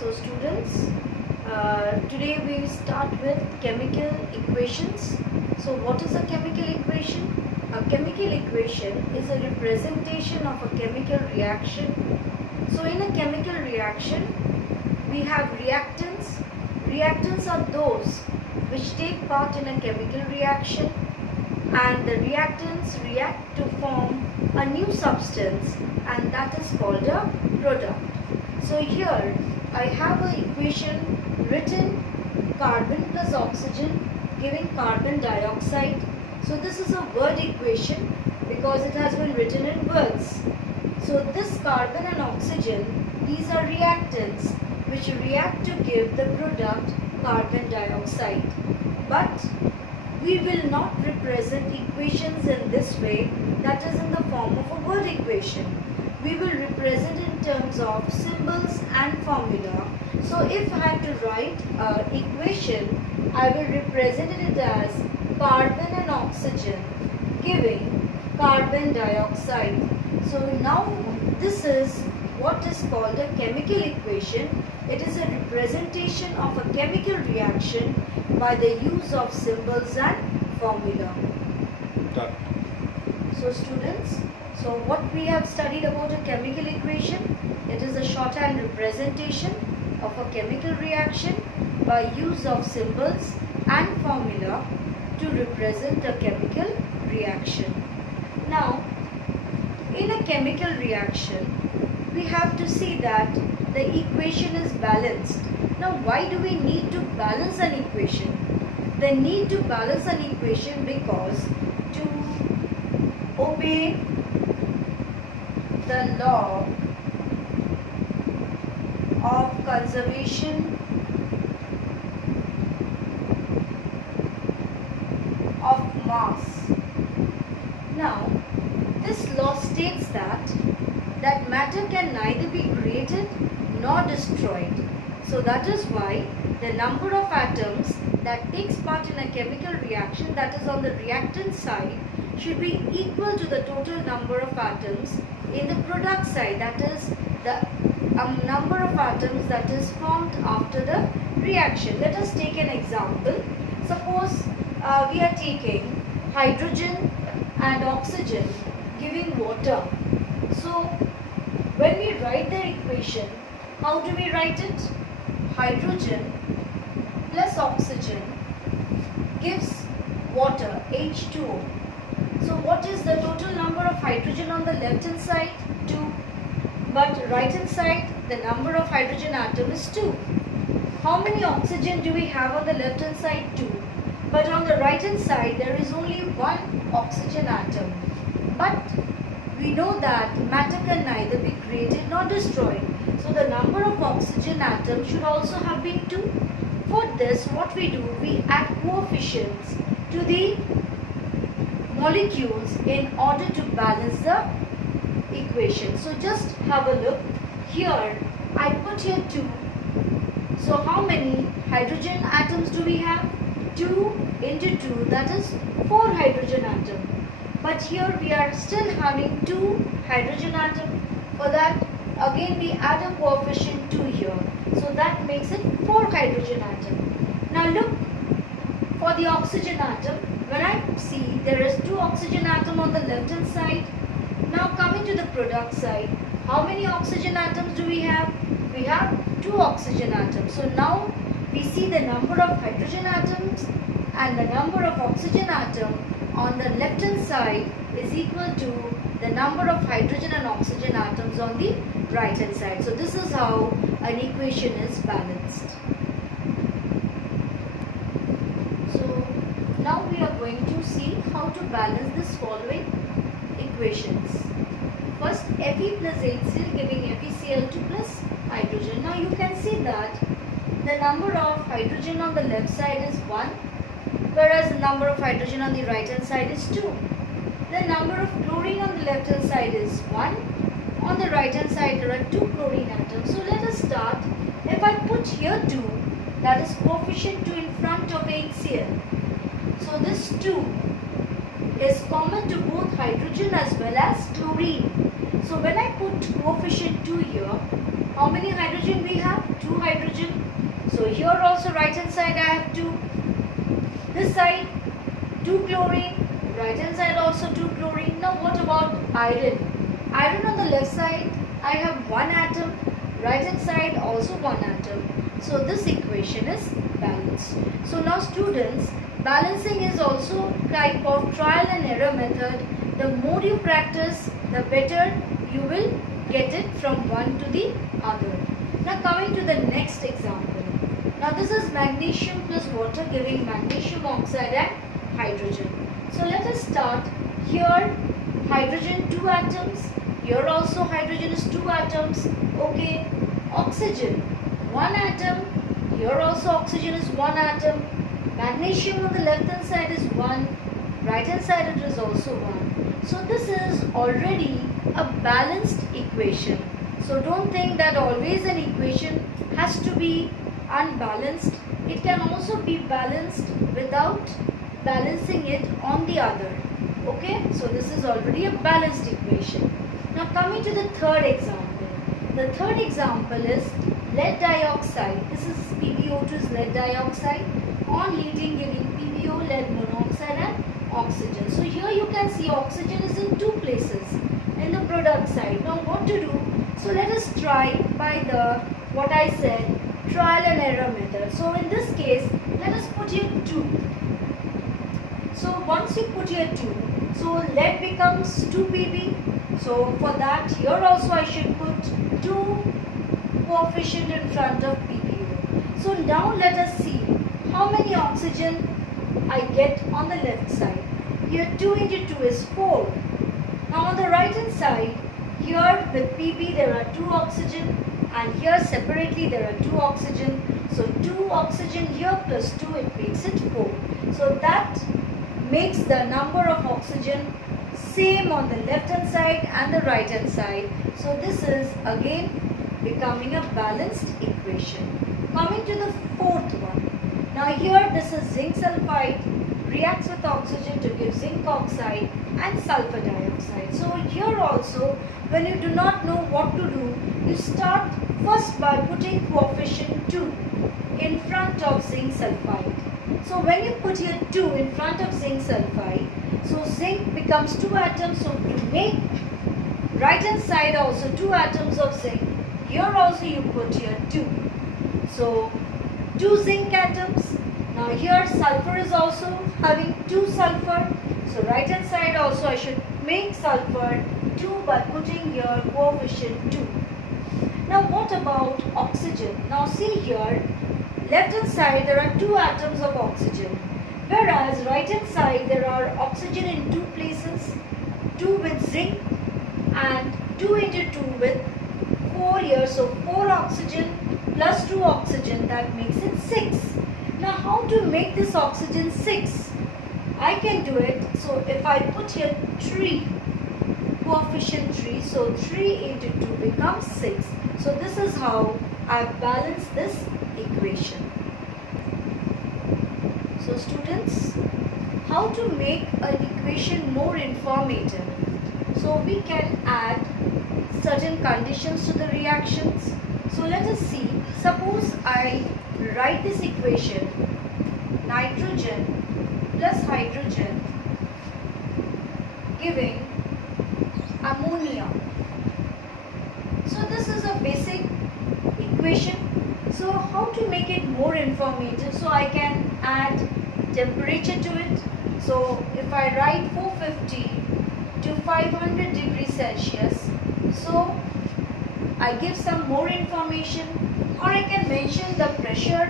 So students, today we start with chemical equations. So what is a chemical equation? A chemical equation is a representation of a chemical reaction. So in a chemical reaction, we have reactants. Reactants are those which take part in a chemical reaction, and the reactants react to form a new substance, and that is called a product. So here I have an equation written carbon plus oxygen giving carbon dioxide. So this is a word equation because it has been written in words. So this carbon and oxygen, these are reactants which react to give the product carbon dioxide. But we will not represent equations in this way, that is in the form of a word equation. We will represent in terms of symbols and formula. So if I have to write an equation, I will represent it as carbon and oxygen giving carbon dioxide. So now this is what is called a chemical equation. It is a representation of a chemical reaction by the use of symbols and formula. Done. So students, so what we have studied about a chemical equation, it is a shorthand representation of a chemical reaction by use of symbols and formula to represent a chemical reaction. Now, in a chemical reaction, we have to see that the equation is balanced. Now, why do we need to balance an equation? The need to balance an equation because to obey the law of conservation of mass. Now, this law states that matter can neither be created nor destroyed. So that is why the number of atoms that takes part in a chemical reaction, that is on the reactant side, should be equal to the total number of atoms in the product side, that is the number of atoms that is formed after the reaction. Let us take an example. Suppose we are taking hydrogen and oxygen giving water. So when we write the equation, how do we write it? Hydrogen plus oxygen gives water, H2O. So what is the total number of hydrogen on the left hand side? 2. But right hand side, the number of hydrogen atom is 2. How many oxygen do we have on the left hand side? 2. But on the right hand side, there is only one oxygen atom. But we know that matter can neither be created nor destroyed. So the number of oxygen atoms should also have been 2. For this, what we do, we add coefficients to the molecules in order to balance the equation. So just have a look. Here, I put here 2. So how many hydrogen atoms do we have? 2 into 2, that is 4 hydrogen atoms. But here we are still having 2 hydrogen atoms. For that, again we add a coefficient 2 here. So that makes it 4 hydrogen atoms. Now look, for the oxygen atom, when I see there is 2 oxygen atoms on the left hand side. Now coming to the product side, how many oxygen atoms do we have? We have 2 oxygen atoms. So now we see the number of hydrogen atoms and the number of oxygen atoms on the left hand side is equal to the number of hydrogen and oxygen atoms on the right hand side. So this is how an equation is balanced. So now we are going to see how to balance this following equations. First, Fe plus HCl giving FeCl2 plus hydrogen. Now you can see that the number of hydrogen on the left side is 1, whereas the number of hydrogen on the right hand side is 2. The number of chlorine on the left hand side is 1. On the right hand side there are 2 chlorine atoms. So let us start. If I put here 2, that is coefficient 2 in front of HCl. So this 2 is common to both hydrogen as well as chlorine. So when I put coefficient 2 here, how many hydrogen we have? have 2 hydrogen. So here also right hand side I have 2. This side 2 chlorine. Right hand side also 2 chlorine. Now what about iron? Iron on the left side I have 1 atom. Right hand side also 1 atom. So this equation is balanced. So now students, balancing is also type of trial and error method. The more you practice, the better you will get it from one to the other. Now coming to the next example. Now this is magnesium plus water giving magnesium oxide and hydrogen. So let us start. Here hydrogen 2 atoms. Here also hydrogen is 2 atoms. Okay. Oxygen 1 atom. Here also oxygen is 1 atom. Magnesium on the left hand side is 1. Right hand side it is also 1. So this is already a balanced equation. So don't think that always an equation has to be unbalanced. It can also be balanced without balancing it on the other. Okay, so this is already a balanced equation. Now coming to the third example. The third example is lead dioxide. This is PbO2 is lead dioxide. On heating giving PbO, lead monoxide and oxygen. So here you can see oxygen is in 2 places in the product side. Now what to do? So let us try by the what I said trial and error method. So in this case let us put here 2. So once you put here 2, so lead becomes 2 Pb. So for that here also I should put 2 coefficient in front of PbO. So now let us see how many oxygen I get on the left side. Here 2 into 2 is 4. Now on the right hand side, here with Pb there are 2 oxygen and here separately there are 2 oxygen. So 2 oxygen here plus 2, it makes it 4. So that makes the number of oxygen same on the left hand side and the right hand side. So this is again becoming a balanced equation. Coming to the fourth one. Now here this is zinc sulfide reacts with oxygen to give zinc oxide and sulfur dioxide. So here also when you do not know what to do, you start first by putting coefficient 2 in front of zinc sulfide. So when you put here 2 in front of zinc sulfide, so zinc becomes 2 atoms. So to make right hand side also 2 atoms of zinc, here also you put here 2. So 2 zinc atoms. Now here sulfur is also having 2 sulfur. So right hand side also I should make sulfur 2 by putting here coefficient 2. Now what about oxygen? Now see here, left hand side there are 2 atoms of oxygen. Whereas right hand side there are oxygen in 2 places. 2 with zinc and 2 into 2 with 4 here. So 4 oxygen plus 2 oxygen, that makes it 6. Now how to make this oxygen 6? I can do it. So if I put here 3, coefficient 3, so 3 into 2 becomes 6. So this is how I balance this equation. So students, how to make an equation more informative? So we can add certain conditions to the reactions. So let us see. Suppose I write this equation, nitrogen plus hydrogen giving ammonia. So this is a basic equation. So how to make it more informative? So I can add temperature to it. So if I write 450 to 500 degrees Celsius, so I give some more information, or I can mention the pressure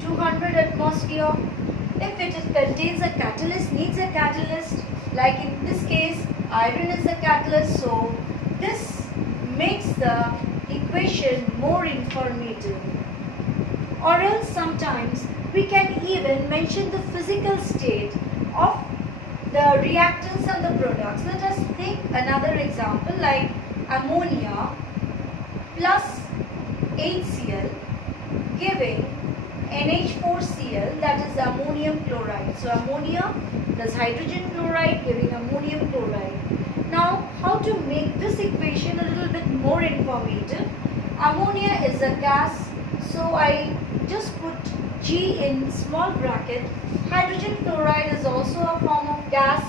200 atmosphere. If it contains a catalyst, needs a catalyst, like in this case iron is the catalyst, so this makes the equation more informative. Or else sometimes we can even mention the physical state of the reactants and the products. Let us take another example like ammonia plus HCl giving NH4Cl, that is ammonium chloride. So ammonia plus hydrogen chloride giving ammonium chloride. Now how to make this equation a little bit more informative? Ammonia is a gas, So I just put G in small bracket. Hydrogen chloride is also a form of gas,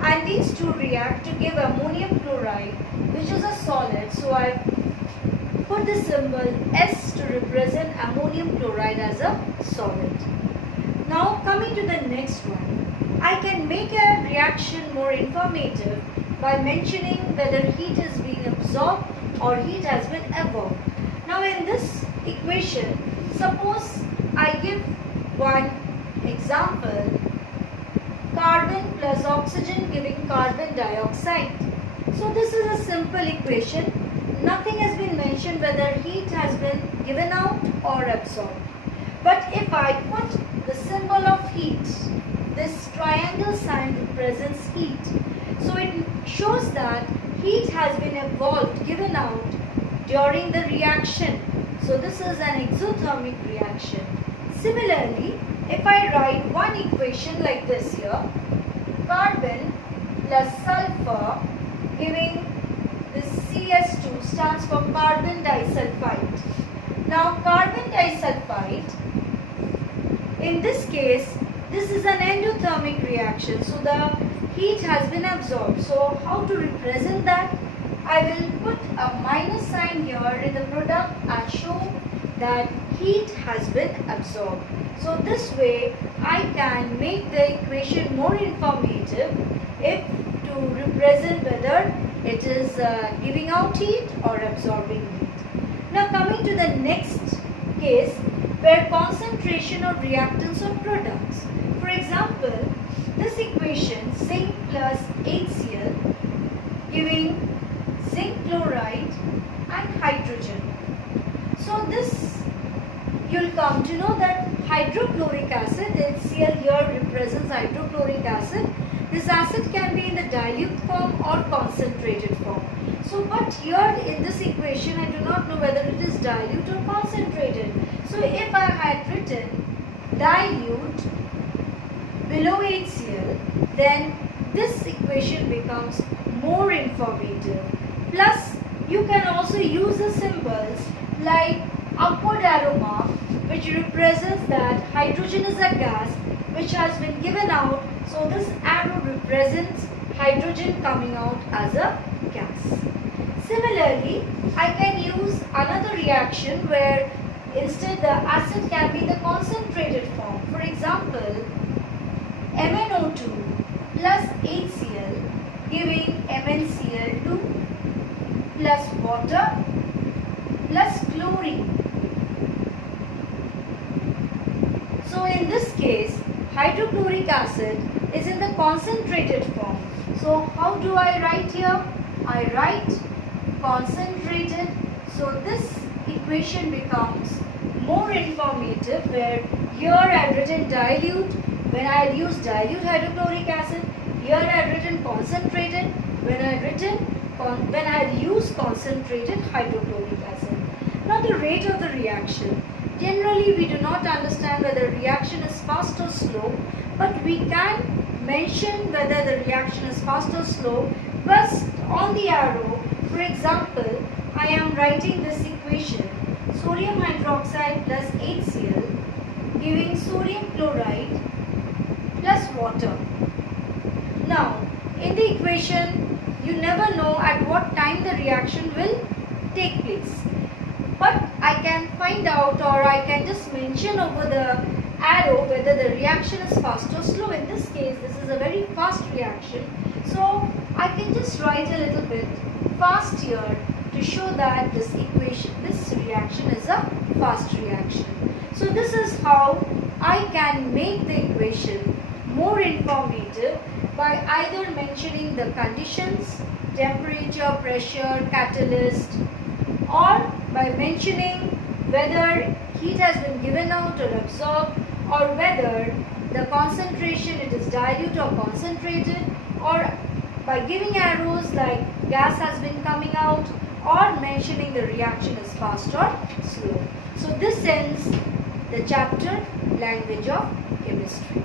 and these two react to give ammonium chloride, which is a solid. So I put the symbol S to represent ammonium chloride as a solid. Now coming to the next one, I can make a reaction more informative by mentioning whether heat is being absorbed or heat has been evolved. Now in this equation, suppose I give one example, carbon plus oxygen giving carbon dioxide. So this is a simple equation. Nothing has been mentioned whether heat has been given out or absorbed. But if I put the symbol of heat, this triangle sign represents heat. So it shows that heat has been evolved, given out during the reaction. So this is an exothermic reaction. Similarly, if I write one equation like this here, carbon plus sulfur giving this CS2 stands for carbon disulfide. Now carbon disulfide, in this case, this is an endothermic reaction. So the heat has been absorbed. So how to represent that? I will put a minus sign here in the product and show that heat has been absorbed. So this way I can make the equation more informative if to represent whether it is giving out heat or absorbing heat. Now coming to the next case where concentration of reactants or products. For example, this equation zinc plus HCl giving zinc chloride and hydrogen. So this you'll come to know that hydrochloric acid, HCl here represents hydrochloric acid. This acid can be in the dilute form or concentrated form. So but here in this equation I do not know whether it is dilute or concentrated. So if I had written dilute below HCl, then this equation becomes more informative. Plus you can also use the symbols like upward arrow mark, which represents that hydrogen is a gas which has been given out. So this arrow represents hydrogen coming out as a gas. Similarly, I can use another reaction where instead the acid can be the concentrated form. For example, MnO2 plus HCl giving MnCl2 plus water plus chlorine. So in this case, hydrochloric acid is in the concentrated form. So how do I write here? I write concentrated. So this equation becomes more informative where here I had written dilute when I had used dilute hydrochloric acid. Here I had written concentrated when I had used concentrated hydrochloric acid. Now the rate of the reaction. Generally we do not understand whether reaction is fast or slow, but we can mention whether the reaction is fast or slow just on the arrow. For example, I am writing this equation, sodium hydroxide plus HCl giving sodium chloride plus water. Now in the equation you never know at what time the reaction will take place. But I can find out, or I can just mention over the arrow whether the reaction is fast or slow. In this case, this is a very fast reaction. So I can just write a little bit fast here to show that this reaction is a fast reaction. So this is how I can make the equation more informative by either mentioning the conditions, temperature, pressure, catalyst, or by mentioning whether heat has been given out or absorbed, or whether the concentration it is dilute or concentrated, or by giving arrows like gas has been coming out, or mentioning the reaction is fast or slow. So this ends the chapter Language of Chemistry.